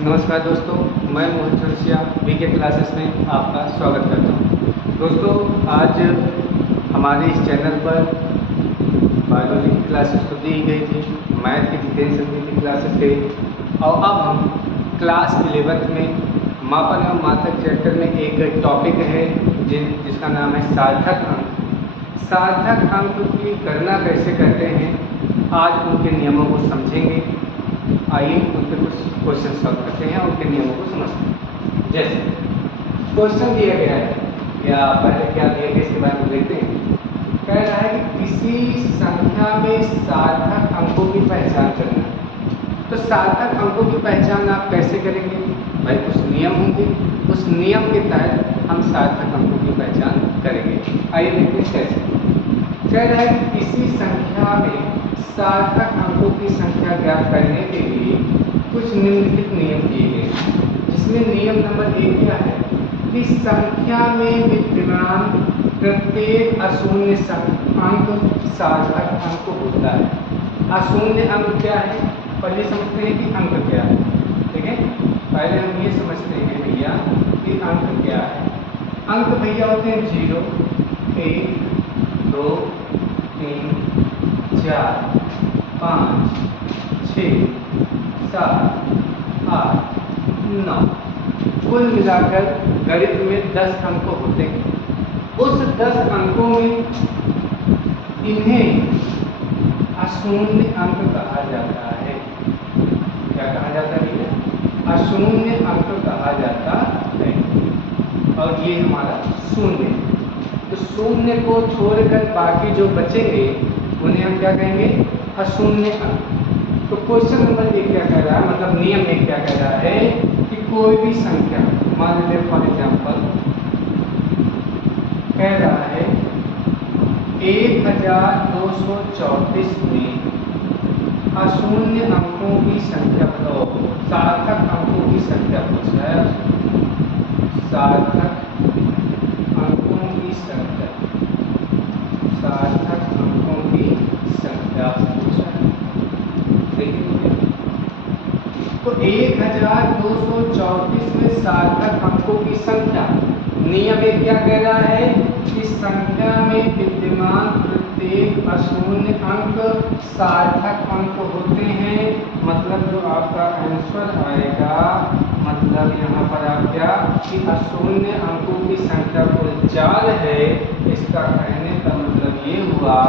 नमस्कार दोस्तों, मैं मोहन चौरसिया वीके क्लासेस में आपका स्वागत करता हूं। दोस्तों, आज हमारे इस चैनल पर बायोलॉजी की क्लासेस तो दी गई थी, मैथ की जितेंद्र संधि की क्लासेस गई और अब हम क्लास 11th में मापन एवं मात्रक चैप्टर में एक टॉपिक है जिसका नाम है सार्थक अंक। सार्थक अंक की गणना कैसे करते हैं, आज उनके नियमों को समझेंगे। आइए उनके कुछ क्वेश्चन सॉल्व करते हैं और उनके नियमों को समझते हैं। जैसे क्वेश्चन दिया गया है या पहले क्या दिया गया इसके बारे में देखते हैं। कह रहा है कि किसी संख्या में सार्थक अंकों की पहचान करना। तो सार्थक अंकों की पहचान आप कैसे करेंगे भाई? कुछ नियम होंगे, उस नियम के तहत हम सार्थक अंकों की पहचान करेंगे। आइए देखते हैं कैसे। कह रहा है कि किसी संख्या में सार्थक अंकों की संख्या ज्ञात करने के लिए कुछ निम्नलिखित नियम दिए गए, जिसमें नियम नंबर 1 क्या है कि संख्या में विद्यमान प्रत्येक अशून्य अंक सार्थक अंक होता है। अशून्य अंक क्या है, पहले समझते हैं कि अंक क्या है। ठीक है, पहले हम ये समझते हैं भैया कि अंक क्या है। अंक भैया होते हैं 0, 1, 2, 3, 4, 5, 6, 7, 8, 9। कुल मिलाकर गणित में 10 अंक होते हैं। उस 10 अंकों में इन्हें अशून्य अंक कहा जाता है। क्या कहा जाता है भैया? अशून्य अंक कहा जाता है। और ये हमारा शून्य, तो शून्य को छोड़कर बाकी जो बचेंगे उन्हें हम क्या कहेंगे? अशून्य अंक। तो क्वेश्चन नंबर 1 क्या कह रहा है, मतलब नियम 1 क्या कह रहा है कि कोई भी संख्या, मान लीजिए फॉर एग्जाम्पल कह रहा है 1234 में अशून्य अंकों की संख्या बताओ, सार्थक अंकों की संख्या पूछ रहा है। सार्थक अंकों की संख्या, सार्थक अंकों की संख्या पूछ रहा है। देखिए तो 1234 में सार्थक अंकों की संख्या, नियम 1 क्या कह रहा है कि संख्या में विद्यमान प्रत्येक अशून्य अंक सार्थक अंक होते हैं। मतलब जो आपका आंसर आएगा, मतलब यहाँ पर आप क्या कि अशून्य अंकों की संख्या कुल 4 है। इसका कहने का मतलब ये हुआ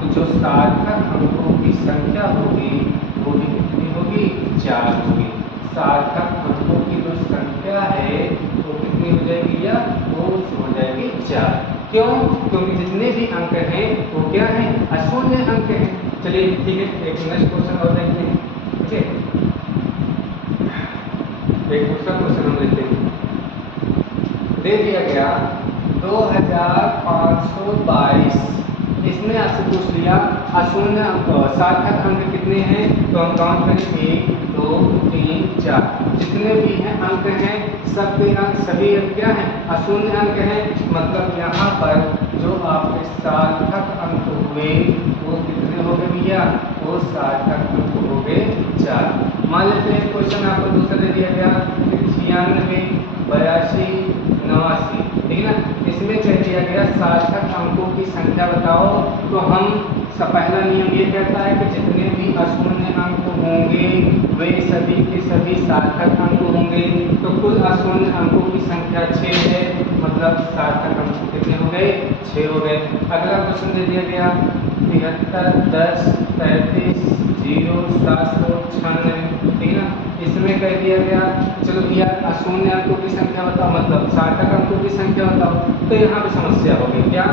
कि जो सार्थक अंकों की संख्या होगी वो भी कितनी होगी? 4 होगी। सार्थक अंकों की जो संख्या है वो कितनी हो जाएगी या वो हो जाएगी 4। क्यों? क्योंकि जितने भी अंक हैं वो क्या हैं? अशून्य अंक हैं। चलिए ठीक है, एक नेक्स्ट क्वेश्चन और देखते हैं। ठीक है, एक दूसरा क्वेश्चन हम लेते हैं। दे दिया गया 2522, इसमें आपसे पूछ लिया अशून्य अंक सार्थक अंक कितने हैं, तो हम काउंट करें 1, 2, 3, 4। जितने भी हैं अंक हैं सबके अंक, सभी अंक क्या हैं? अशून्य अंक हैं। मतलब यहाँ पर जो आपके सार्थक अंक हुए वो कितने हो गए भैया? वो सार्थक अंक हो गए 4। मान लेते हैं क्वेश्चन आपको दूसरा दे दिया गया 96, 82, 89, ठीक है ना। इसमें कह दिया गया सार्थक अंकों की संख्या बताओ। तो हम पहला नियम ये कहता है कि जितने भी अशून्य अंक होंगे वे सभी के सभी सार्थक अंक होंगे। तो कुल अशून्य अंकों की संख्या 6 है, मतलब सार्थक अंक कितने हो गए? 6 हो गए। अगला क्वेश्चन दे दिया गया 73, 10, 33, 0, 796, ठीक है ना। इसमें कह दिया गया चलो भैया अशून्य अंकों की संख्या बताओ, मतलब सार्थक अंकों की संख्या बताओ। तो यहाँ पे समस्या हो गई। क्या?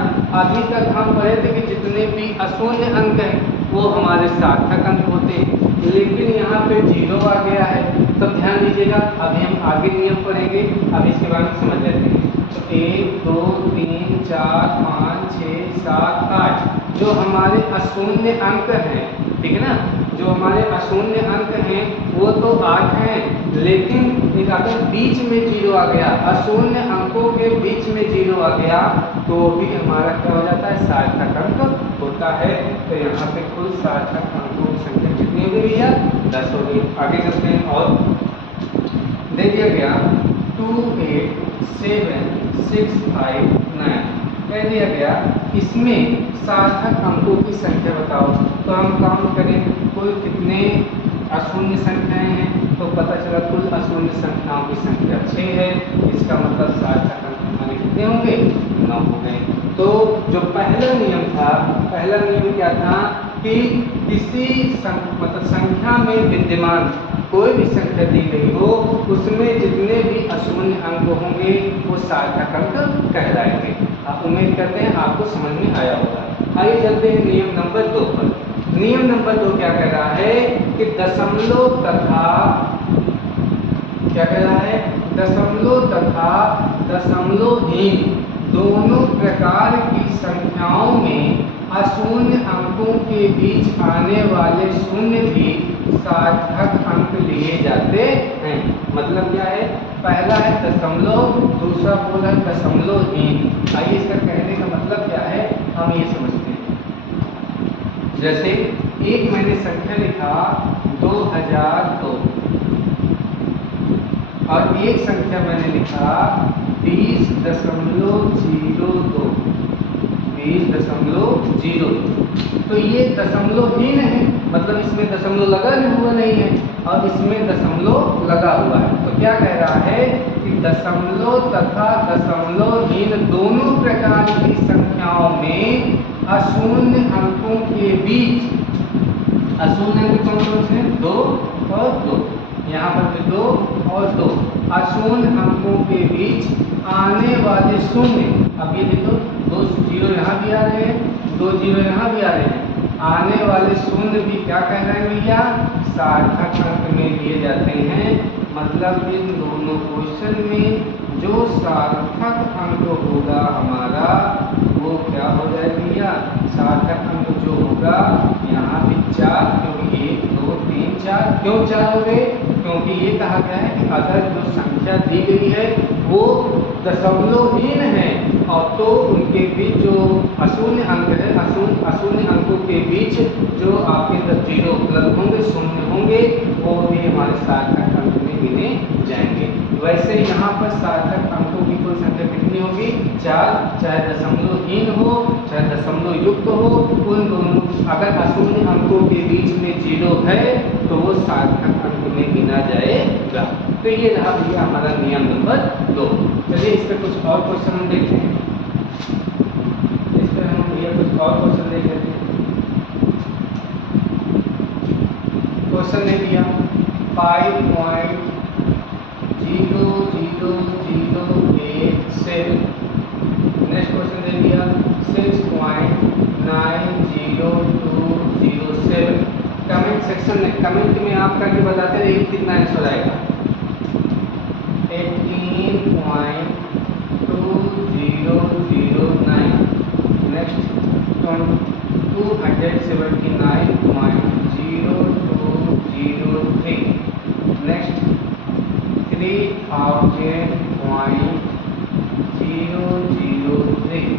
अभी तक हम पढ़े थे कि जितने भी अशून्य अंक हैं वो हमारे सार्थक अंक होते हैं, लेकिन यहाँ पे 0 आ गया है। तो ध्यान दीजिएगा, अभी हम आगे नियम पढ़ेंगे, अब इसके बारे में समझ लेते हैं। तो 1, 2, 3, 4, 5, 6, 7, 8 जो हमारे अशून्य अंक हैं, ठीक है ना, जो हमारे अशून्य अंक हैं वो तो 8 हैं, लेकिन अगर बीच में 0 आ गया, अशून्य अंकों के बीच में 0 आ गया तो भी हमारा क्या हो जाता है? सार्थक अंक होता है। तो यहाँ पे कुल सार्थक अंकों की संख्या कितनी होगी भैया? 10 होगी। आगे चलते हैं और दे दिया गया 28765 कह दिया गया इसमें सार्थक अंकों की संख्या बताओ। तो हम काउंट करें कुल कितने अशून्य संख्याएं हैं, तो पता चला कुल अशून्य संख्याओं की संख्या 6 है। इसका मतलब सार्थक अंक हमारे कितने होंगे, 9 हो गए। तो जो पहला नियम था, पहला नियम क्या था कि किसी मतलब संख्या में विद्यमान कोई भी संख्या दी गई हो उसमें जितने भी अशून्य अंक होंगे वो सार्थक अंक कहलाएंगे। आप उम्मीद करते हैं आपको समझ में आया होगा। आइए चलते हैं नियम नंबर 2 पर। नियम नंबर 2 क्या कह रहा है कि दशमलव तथा क्या कह रहा है, दशमलव तथा दशमलवहीन दोनों प्रकार की संख्याओं में अशून्य अंकों के बीच आने वाले शून्य भी सार्थक अंक लिए जाते हैं। मतलब क्या है, पहला है दशमलव, दूसरा बोला है दशमलवहीन। आइए इसका कहने का मतलब क्या है हम ये समझते हैं। जैसे एक मैंने संख्या लिखा 2002 और एक संख्या मैंने लिखा 20.02 20.02। तो ये दशमलवहीन है, मतलब इसमें दशमलव लगा हुआ नहीं है और इसमें दशमलव लगा हुआ है। तो क्या कह रहा है कि दशमलव तथा दशमलवहीन दोनों प्रकार की संख्याओं में अशून्य अंकों के बीच, अशून्य अंक कौन कौन से हैं, 2 और 2, यहाँ पर 2 और 2, अशून्य अंकों के बीच आने वाले शून्य। अब ये देखो 2 जीरो यहाँ भी आ रहे हैं, 2 जीरो यहाँ भी आ रहे हैं, आने वाले शून्य भी क्या कह रहे हैं भैया, सार्थक अंक में लिए जाते हैं। मतलब इन दोनों क्वेश्चन में जो सार्थक अंक होगा हमारा वो क्या हो जाएगा भैया, सार्थक अंक जो होगा यहाँ भी 4, क्योंकि 1 2 3 4। क्यों 4 हो गए, क्योंकि ये कहा गया है कि अगर जो संख्या दी गई है वो दशमलवहीन है और तो उनके बीच जो अशून्य अंक है, अशून्य अंकों के बीच जो आपके जीरो उपलब्ध होंगे, शून्य होंगे, वो भी हमारे सार्थक अंक में गिने जाएंगे। वैसे यहाँ पर सार्थक अंकों की कुल संख्या कितनी होगी, 4, चाहे दशमलवहीन हो चाहे दशमलव युक्त हो, उन दोनों अगर अशून्य अंकों के बीच में जीरो है तो वो सार्थक अंक में गिना जाएगा। तो ये रहा भैया हमारा नियम नंबर 2। चलिए इस पर कुछ और क्वेश्चन हम देखते हैं, इस पर हम भैया कुछ और क्वेश्चन देख लेते हैं। क्वेश्चन ने दिया 5.00087। नेक्स्ट क्वेश्चन दे दिया 6.90207। कमेंट सेक्शन में, कमेंट में आप करके बताते रहिए कितना आंसर आएगा। 18.2009। नेक्स्ट 279.0203। नेक्स्ट 3000.003।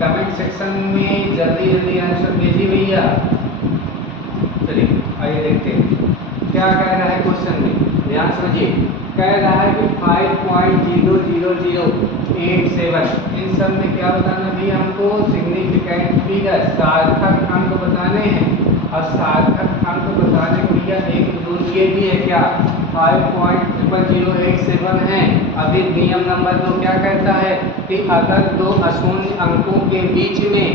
कमेंट सेक्शन में जल्दी जल्दी आंसर भेजिए भैया। चलिए आइए देखते हैं क्या कह रहा है क्वेश्चन में, ध्यान समझिए। कह रहा है कि 5.00087, इन सब में क्या बताना भी हमको, सिग्निफिकेंट फिगर, सार्थक अंक बताने हैं। और सार्थक अंक बताने को भैया एक रूल ये भी है क्या, 5.00087 है। अभी नियम नंबर 2 क्या कहता है कि अगर दो अशून्य अंकों के बीच में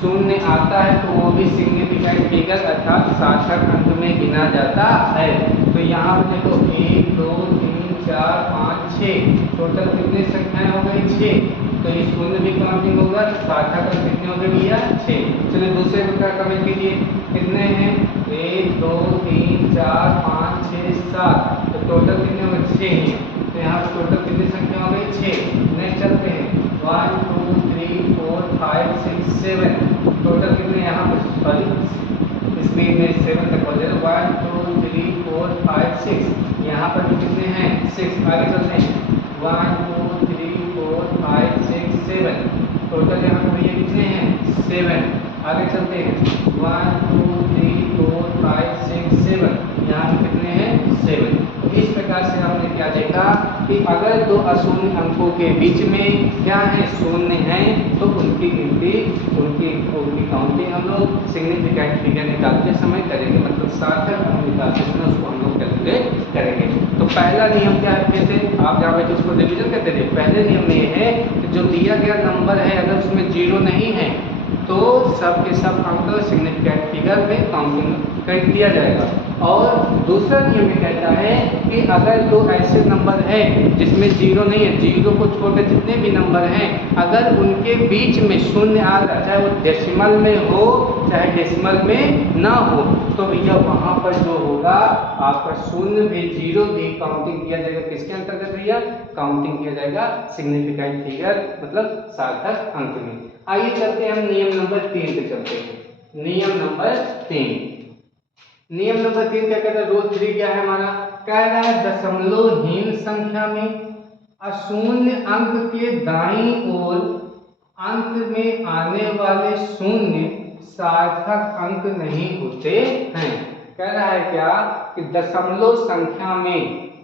शून्य आता है तो वो भी सिग्निफिकेंट फिगर अर्थात सार्थक अंक में गिना जाता है। तो यहाँ पर देखो 1 2 3 4 5 6, टोटल कितनी संख्याएं हो गई, 6। तो ये शून्य भी काउंटिंग होगा, सार्थक अंक कितने हो गए भैया, 6। चलिए दूसरे को क्या कमेंट कीजिए, कितने हैं, 1 2 3 4 5 6 7, तो टोटल कितने हो गए, 6 हैं। तो यहाँ पर टोटल कितनी संख्या हो गई, 6। नेक्स्ट चलते हैं 1 2 3 4 5 6 7, टोटल कितने यहाँ पर, सॉरी स्क्रीन में 7 तक हो जाएगा, 1 2 3 4 5 6, यहाँ पर भी कितने हैं, 6। आगे चलते हैं 1 2 3 4 5 6 7, टोटल यहाँ पर भैया कितने हैं, 7। आगे चलते हैं 1 2 3 4 5 6 7, यहाँ पर कितने हैं, 7। इस प्रकार से आपने क्या देखा कि अगर दो अशून्य अंकों के बीच में क्या है, शून्य हैं, तो उनकी गिनती, उनकी काउंटिंग हम लोग सिग्निफिकेंट फिगर निकालते समय करेंगे, मतलब सार्थक अंक निकालते समय उसको हम लोग कैलकुलेट करेंगे। तो पहला नियम क्या है, फिर से आप जहाँ बैठे उसको रिविजन करते थे। पहले नियम में यह है कि जो दिया गया नंबर है अगर उसमें 0 नहीं है तो सब के सब अंक सिग्निफिकेंट फिगर में काउंटिंग कर दिया जाएगा। और दूसरा नियम ये कहता है कि अगर दो ऐसे नंबर है जिसमें 0 नहीं है, 0 को छोड़कर जितने भी नंबर हैं अगर उनके बीच में शून्य आ रहा, चाहे वो डेसिमल में हो चाहे डेसिमल में ना हो, तो भैया वहाँ पर जो होगा आपका शून्य भी 0 भी काउंटिंग किया जाएगा। किसके अंतर्गत भैया? काउंटिंग किया जाएगा सिग्निफिकेंट फिगर, मतलब सार्थक अंक में। आइए चलते हैं हम नियम नंबर 3 पे चलते हैं। नियम नंबर 3, नियम नंबर 3 क्या कहता है? रूल 3 क्या है हमारा? कह रहा है दशमलवहीन संख्या में अशून्य अंक के दाईं ओर अंत में आने वाले शून्य सार्थक अंक नहीं होते हैं। कह रहा है क्या कि दशमलव संख्या में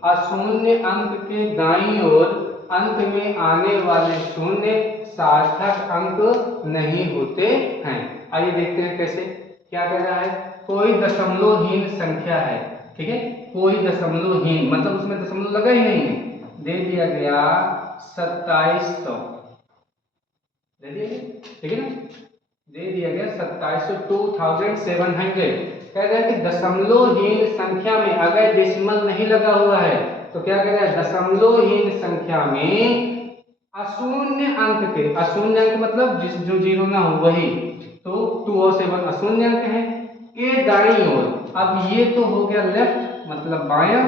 अशून्य अंक के दाईं ओर अंत में आने वाले शून्य सार्थक अंक नहीं होते हैं। आइए देखते हैं कैसे। क्या कह रहा है? कोई दशमलवहीन संख्या है, ठीक है, कोई दशमलवहीन मतलब उसमें दशमलव लगा ही नहीं है, दे दिया गया 2700, दे दिया गया, ठीक है ना, दे दिया गया 2700, 2700। कह रहा है कि दशमलवहीन संख्या में अगर डेसिमल नहीं लगा हुआ है तो क्या कह रहा है? दशमलवहीन संख्या में अशून्य अंक के, अशून्य अंक मतलब जिस जो 0 ना हो वही, तो 2 और 7 अशून्य अंक है, के दाईं ओर। अब ये तो हो गया लेफ्ट मतलब बायां,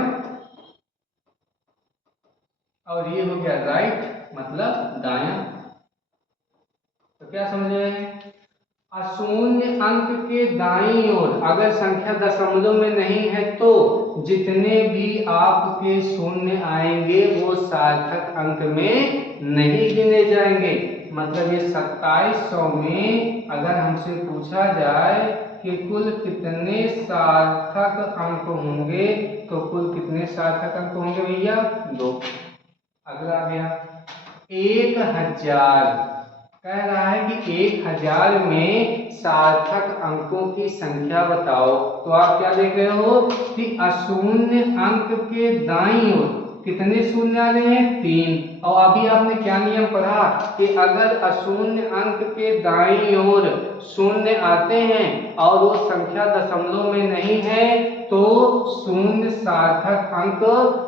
और ये हो गया राइट मतलब दायां। तो क्या समझ रहे हैं? अशून्य अंक के दाईं ओर अगर संख्या दशमलव में नहीं है तो जितने भी आपके शून्य आएंगे वो सार्थक अंक में नहीं गिने जाएंगे। मतलब ये 2700 में अगर हमसे पूछा जाए कि कुल कितने सार्थक अंक होंगे तो कुल कितने सार्थक अंक होंगे भैया? 2। अगला आ गया 1000। कह रहा है कि 1000 में सार्थक अंकों की संख्या बताओ। तो आप क्या देख रहे हो कि अशून्य अंक के दाईं ओर कितने शून्य आ रहे हैं? 3। और अभी आपने क्या नियम पढ़ा कि अगर अशून्य अंक के दाईं ओर शून्य आते हैं और वो संख्या दशमलव में नहीं है तो शून्य सार्थक अंक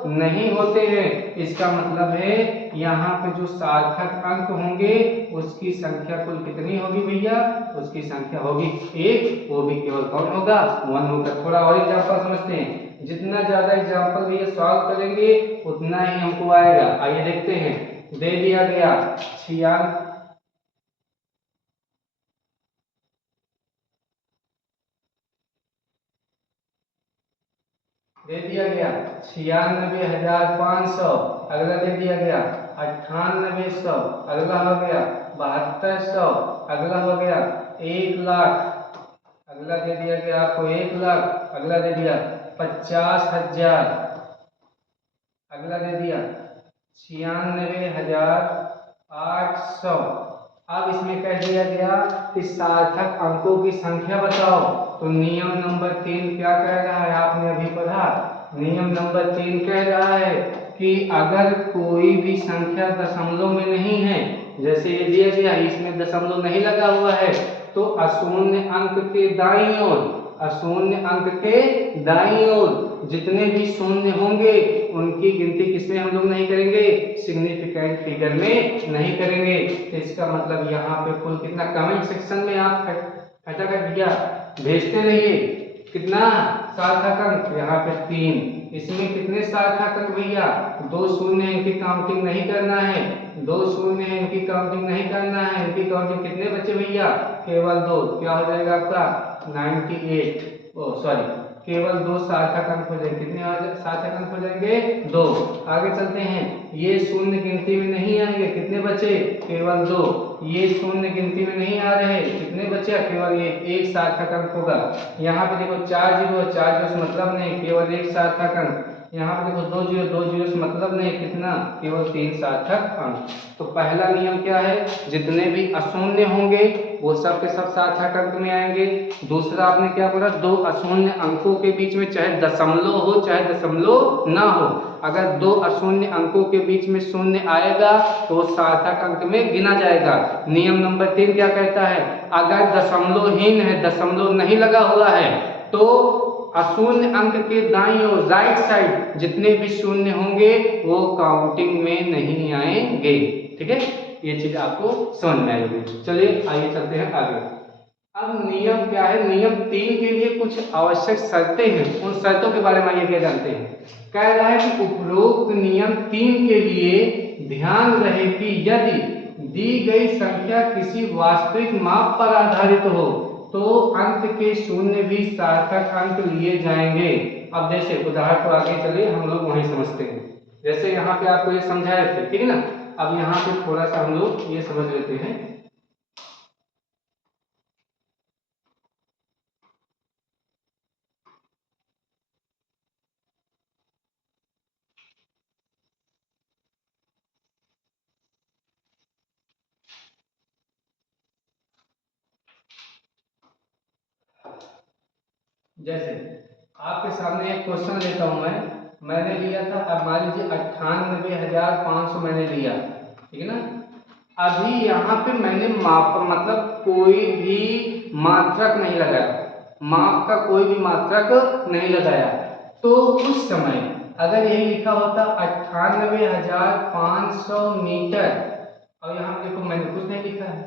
नहीं होते हैं। इसका मतलब है यहाँ पे जो सार्थक अंक होंगे उसकी संख्या कुल कितनी होगी भैया? उसकी संख्या होगी 1, वो भी केवल कौन होगा? 1 होगा। थोड़ा और एग्जांपल समझते हैं। जितना ज्यादा एग्जांपल भैया सॉल्व करेंगे उतना ही हमको आएगा। आइए देखते हैं। दे दिया गया 96, दे दिया गया 96,500। अगला दे दिया गया 9800। अगला हो गया 7200। अगला हो गया 1,00,000। अगला दे दिया गया आपको 1,00,000। अगला दे दिया 50,000। अगला दे दिया 96,800। अब इसमें कह दिया गया कि सार्थक अंकों की संख्या बताओ। तो नियम नंबर 3 क्या कह रहा है? आपने अभी पढ़ा। नियम नंबर 3 कह रहा है कि अगर कोई भी संख्या दशमलव में नहीं है, जैसे ये दिया गया इसमें दशमलव नहीं लगा हुआ है, तो अशून्य अंक के दाईं ओर, अशून्य अंक के दाईं ओर जितने भी शून्य होंगे उनकी गिनती किसमें हम लोग नहीं करेंगे? सिग्निफिकेंट फिगर में नहीं करेंगे। तो इसका मतलब यहाँ पे कुल कितना? कमेंट सेक्शन में आप फटाफट भैया भेजते रहिए। कितना सार्थक अंक? यहाँ पे 3। इसमें कितने सार्थक अंक भैया? 2 शून्य, इनकी काउंटिंग नहीं करना है। 2 शून्य है, इनकी काउंटिंग नहीं करना है। इनकी काउंटिंग कितने बचे भैया? केवल 2। क्या हो जाएगा आपका? 98। ओ सॉरी, केवल 2 सार्थक अंक हो जाएंगे। कितने सार्थक अंक हो जाएंगे? 2। आगे चलते हैं। ये शून्य गिनती में नहीं आएंगे। कितने बचे? केवल 2। ये शून्य गिनती में नहीं आ रहे। कितने बचे? केवल एक सार्थक अंक होगा। यहाँ पे देखो 4 0 है, 4 0 से मतलब नहीं, केवल एक सार्थक अंक। यहाँ पे देखो दो जीरो से मतलब नहीं, कितना, केवल 3 सार्थक अंक। तो पहला नियम क्या है, जितने भी अशून्य होंगे वो सब के सब सार्थक अंक में आएंगे। दूसरा आपने क्या बोला, दो अशून्य अंकों के बीच में चाहे दशमलव हो चाहे दशमलव ना हो, अगर दो अशून्य अंकों के बीच में शून्य आएगा तो वो सार्थक अंक में गिना जाएगा। नियम नंबर 3 क्या कहता है, अगर दशमलवहीन है, दशमलव नहीं लगा हुआ है, तो अशून्य अंक के दाईं ओर राइट साइड जितने भी शून्य होंगे वो काउंटिंग में नहीं आएंगे। ठीक है, ये चीज आपको समझ में आएगी। चलिए आइए चलते हैं आगे। अब नियम क्या है, नियम 3 के लिए कुछ आवश्यक शर्तें हैं, उन शर्तों के बारे में आइए क्या जानते हैं। कह रहा है कि उपरोक्त नियम 3 के लिए ध्यान रहे कि यदि दी गई संख्या किसी वास्तविक माप पर आधारित हो तो अंक के शून्य भी सार्थक अंक लिए जाएंगे। अब जैसे उदाहरण को आगे चलिए हम लोग वहीं समझते हैं। जैसे यहाँ पे आपको ये समझाए थे, ठीक है ना। अब यहाँ पे थोड़ा सा हम लोग ये समझ लेते हैं। जैसे आपके सामने एक क्वेश्चन लेता हूं मैंने लिया था, अब मान लीजिए 98,500 मैंने लिया, ठीक है ना। अभी यहाँ पे मैंने माप मतलब कोई भी मात्रक नहीं लगाया, माप का कोई भी मात्रक नहीं लगाया, तो उस समय अगर यही लिखा होता 98,500 मीटर, और यहाँ पे देखो मैंने कुछ नहीं लिखा है,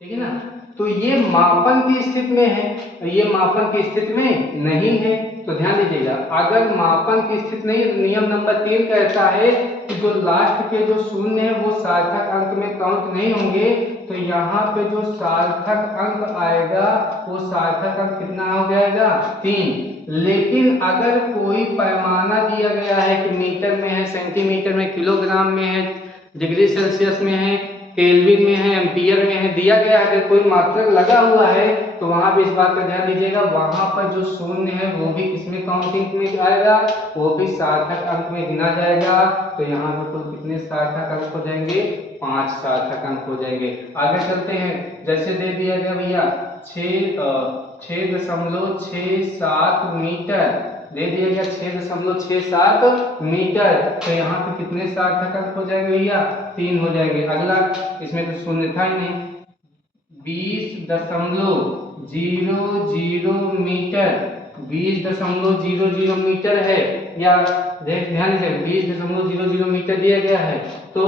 ठीक है ना, तो ये मापन की स्थिति में है, तो ये मापन की स्थिति में नहीं है। तो ध्यान दीजिएगा, अगर मापन की स्थिति नहीं है तो नियम नंबर 3 कहता है कि जो लास्ट के जो शून्य है वो सार्थक अंक में काउंट नहीं होंगे। तो यहाँ पे जो सार्थक अंक आएगा वो सार्थक अंक कितना हो जाएगा, 3। लेकिन अगर कोई पैमाना दिया गया है कि मीटर में है, सेंटीमीटर में, किलोग्राम में है, डिग्री सेल्सियस में है, केल्विन में है, एम्पियर में है, दिया गया है, अगर कोई मात्रक लगा हुआ है तो वहां पे इस बात का ध्यान दीजिएगा, वहां पर जो शून्य है वो भी किसमें काउंटिंग में आएगा, वो भी सार्थक अंक में गिना जाएगा। तो यहाँ पे कुल कितने सार्थक अंक हो जाएंगे, 5 सार्थक अंक हो जाएंगे। आगे चलते हैं, जैसे दे दिया गया भैया 6.67 मीटर दे दिया गया, 6.67 मीटर, तो यहाँ पे कितने सार्थक अंक हो जाएंगे भैया, 3 हो जाएंगे। अगला, इसमें तो शून्य था ही नहीं, 20.00 मीटर, 20.00 मीटर है, या ध्यान से 20.00 मीटर दिया गया है, तो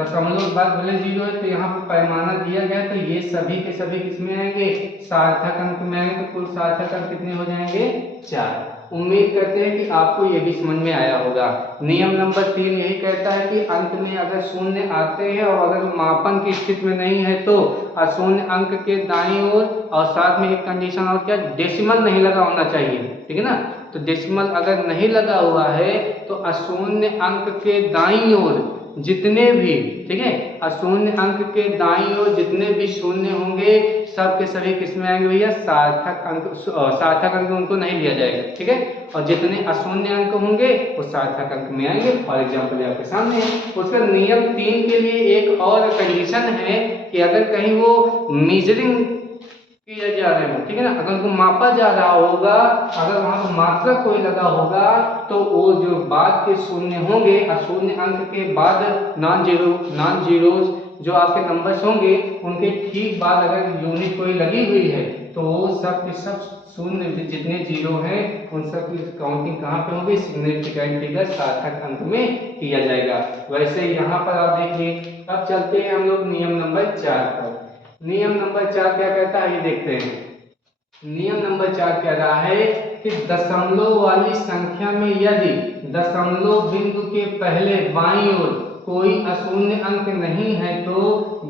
दशमलव के बाद भले 0 है, तो यहाँ पर पैमाना दिया गया है, तो ये सभी के सभी किसमें आएंगे, सार्थक अंक में आएंगे। तो कुल सार्थक अंक कितने हो जाएंगे, 4। उम्मीद करते हैं कि आपको ये भी समझ में आया होगा। नियम नंबर 3 यही कहता है कि अंक में अगर शून्य आते हैं और अगर मापन की स्थिति में नहीं है तो अशून्य अंक के दाईं ओर, और साथ में एक कंडीशन और क्या, डेसिमल नहीं लगा होना चाहिए, ठीक है ना। तो डेसिमल अगर नहीं लगा हुआ है तो अशून्य अंक के दाईं ओर जितने भी, ठीक है, अशून्य अंक के दाईं ओर जितने भी शून्य होंगे सब के सभी किसमें आएंगे भैया, सार्थक अंक। सार्थक अंक उनको नहीं लिया जाएगा, ठीक है, और जितने अशून्य अंक होंगे वो सार्थक अंक में आएंगे। और एग्जांपल आपके सामने है। उसका नियम 3 के लिए एक और कंडीशन है कि अगर कहीं वो मेजरिंग किया जा रहे हो, ठीक है ना, अगर उनको मापा जा रहा होगा, अगर वहां पर मात्रक कोई लगा होगा, तो वो जो बाद के शून्य होंगे, अशून्य अंक के बाद नॉन जीरोज जो आपके नंबर्स होंगे, उनके ठीक बाद अगर यूनिट कोई लगी हुई है तो वो सब के सब शून्य जितने जीरो हैं उन सब की काउंटिंग कहाँ पे होगी, सिग्निफिकेंट फिगर, सार्थक अंक में किया जाएगा। वैसे यहाँ पर आप देखिए। अब चलते हैं हम लोग नियम नंबर 4 पर। नियम नंबर 4 क्या कहता है ये देखते हैं। नियम नंबर 4 कह रहा है कि दशमलव वाली संख्या में यदि दशमलव बिंदु के पहले बाईं ओर कोई अशून्य अंक नहीं है तो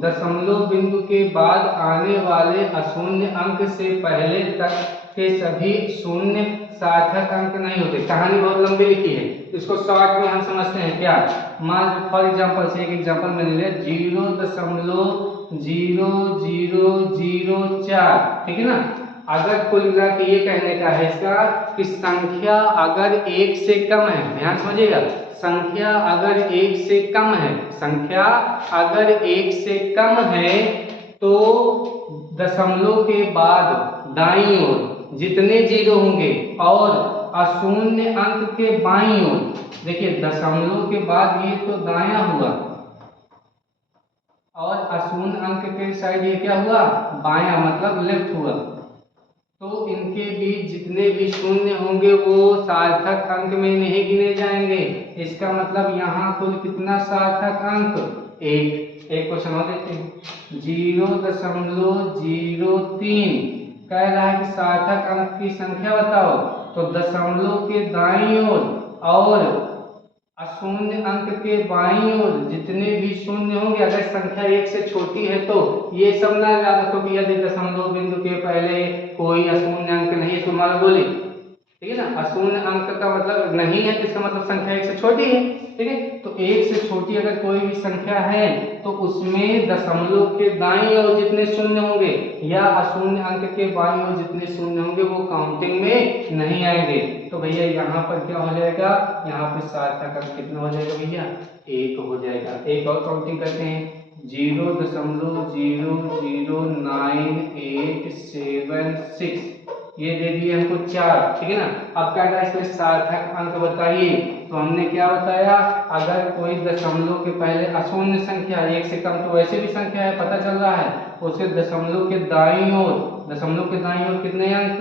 दशमलव बिंदु के बाद आने वाले अशून्य अंक से पहले तक के सभी शून्य सार्थक अंक नहीं होते। कहानी बहुत लंबी लिखी है, इसको शॉर्ट में हम समझते हैं क्या। मान फॉर एग्जांपल से एक एग्जांपल मैंने लिया 0.0004, ठीक है ना। अगर कुल मिला के ये कहने का है इसका कि संख्या अगर एक से कम है, ध्यान समझिएगा, संख्या अगर एक से कम है, संख्या अगर एक से कम है तो दशमलव के बाद दाईं ओर जितने जीरो होंगे और अशून्य अंक के बाईं ओर, देखिए दशमलव के बाद ये तो दायां हुआ और अशून्य अंक के साइड ये क्या हुआ, बायां, मतलब लेफ्ट हुआ, तो इनके बीच जितने भी शून्य होंगे वो सार्थक अंक में नहीं गिने जाएंगे। इसका मतलब यहाँ कुल कितना सार्थक अंक, एक क्वेश्चन और देखते हैं, 0.03 कह रहा है कि सार्थक अंक की संख्या बताओ, तो दशमलव के दाईं ओर और अशून्य अंक के बाईं ओर जितने भी शून्य होंगे, अगर संख्या एक से छोटी है तो ये सब ना याद रखो कि यदि दशमलव बिंदु के पहले कोई अशून्य अंक नहीं है तो मान बोले, ठीक है ना, अशून्य अंक का मतलब नहीं है, इसका मतलब संख्या एक से छोटी है, ठीक है, तो एक से छोटी अगर कोई भी संख्या है तो उसमें दशमलव के दाईं ओर जितने शून्य होंगे या अशून्य अंक के बाईं ओर जितने शून्य होंगे वो काउंटिंग में नहीं आएंगे। तो भैया यहाँ पर क्या हो जाएगा, यहाँ पे सार्थक अंक कितना हो जाएगा भैया, एक हो जाएगा। एक और काउंटिंग करते हैं, 0.00987 ये दे दिए हमको 4, ठीक है ना। अब क्या था, इसमें सार्थक अंक बताइए, तो हमने क्या बताया, अगर कोई दशमलव के पहले अशून्य संख्या एक से कम, तो वैसे भी संख्या है पता चल रहा है, उसे दशमलव के दाईं ओर, दशमलव के दाईं ओर कितने अंक,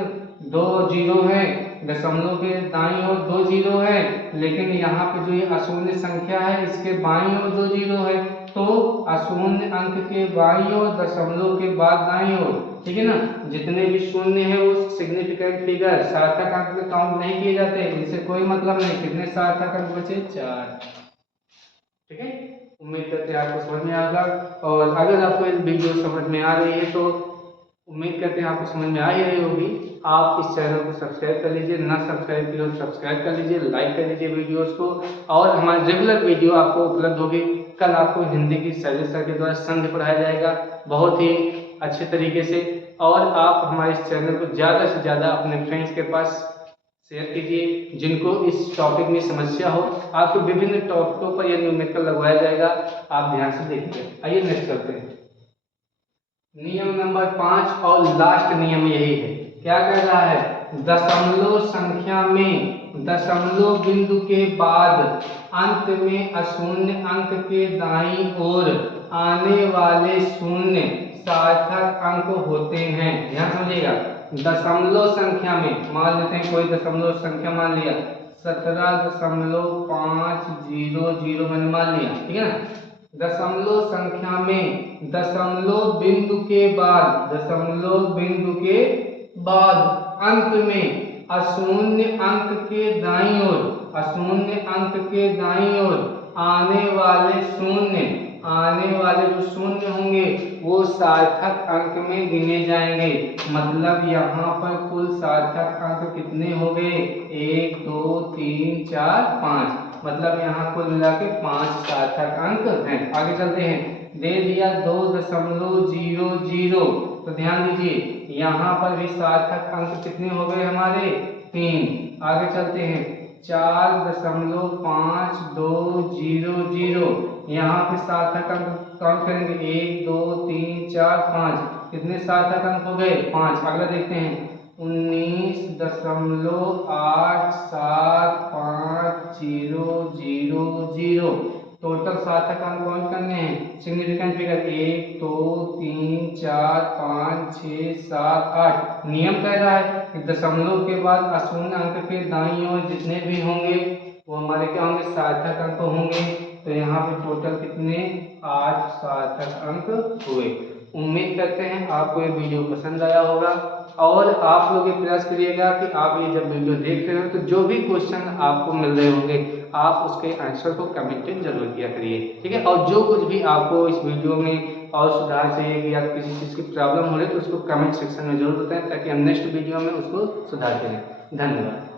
2 जीरो है, दशमलव के दाईं ओर 2 जीरो है, लेकिन यहाँ पे जो ये अशून्य संख्या है इसके बाईं ओर 2 जीरो है, तो अशून्य अंक के बाईं ओर दशमलव के बाद दाईं ओर, ठीक है ना, जितने भी शून्य है वो सिग्निफिकेंट फिगर, सार्थक अंक में काउंट नहीं किए जाते, इनसे कोई मतलब नहीं। कितने सार्थक अंक बचे, 4, ठीक है। उम्मीद करते हैं आपको समझ में आएगा, और अगर आपको ये वीडियो समझ में आ रही है तो उम्मीद करते हैं आपको समझ में आ ही रही होगी। आप इस चैनल को सब्सक्राइब कर लीजिए, ना सब्सक्राइब किया तो सब्सक्राइब कर लीजिए, लाइक कर लीजिए वीडियोस को, और हमारी रेगुलर वीडियो आपको उपलब्ध होगी। कल आपको हिंदी की शैलेश सर के द्वारा संधि पढ़ाया जाएगा बहुत ही अच्छे तरीके से, और आप हमारे इस चैनल को ज़्यादा से ज़्यादा अपने फ्रेंड्स के पास शेयर कीजिए जिनको इस टॉपिक में समस्या हो। आपको विभिन्न टॉपिकों पर यह न्यूमेरिकल लगवाया जाएगा, आप ध्यान से देखिए। आइए नेक्स्ट करते हैं, नियम नंबर 5 और लास्ट नियम यही है। क्या कह रहा है, दशमलव संख्या में दशमलव बिंदु के बाद अंत में अशून्य अंक के दाईं ओर आने वाले शून्य सार्थक अंक होते हैं। ध्यान समझिएगा, दशमलव संख्या में मान लेते हैं कोई दशमलव संख्या मान लिया 17.500 मैंने मान लिया, ठीक है ना। दशमलव संख्या में दशमलव बिंदु के बाद, दशमलव बिंदु के बाद अंत में अशून्य अंक के दाईं ओर, अशून्य अंक के दाईं ओर आने वाले शून्य, आने वाले जो शून्य होंगे वो सार्थक अंक में गिने जाएंगे। मतलब यहाँ पर कुल सार्थक अंक कितने हो गए, 1 2 3 4 5, मतलब यहाँ कुल मिला के 5 सार्थक अंक हैं। आगे चलते हैं, दे दिया 2.00, तो ध्यान दीजिए यहाँ पर भी सार्थक अंक कितने हो गए हमारे, 3। आगे चलते हैं, 4.5200, यहाँ पे सार्थक अंक काउंट करेंगे, 1 2 3 4 5, कितने सार्थक अंक हो गए, 5। अगला देखते हैं, 19.875000, टोटल सार्थक अंक काउंट करने हैं, सिग्निफिकेंट फिगर 1 2 3 4 5 6 7 8। नियम कह रहा है कि दशमलव के बाद अशून्य अंक के दाईं ओर जितने भी होंगे वो हमारे क्या होंगे, सार्थक अंक होंगे। तो यहाँ पे टोटल कितने, 8 सार्थक अंक हुए। उम्मीद करते हैं आपको ये वीडियो पसंद आया होगा, और आप लोग ये प्रयास करिएगा कि आप ये जब वीडियो देख रहे हो तो जो भी क्वेश्चन आपको मिल रहे होंगे आप उसके आंसर को कमेंट जरूर किया करिए, ठीक है। और जो कुछ भी आपको इस वीडियो में और सुधार चाहिए या किसी चीज़ की प्रॉब्लम हो रही है तो उसको कमेंट सेक्शन में जरूर बताएं, ताकि हम नेक्स्ट वीडियो में उसको सुधार करें। धन्यवाद।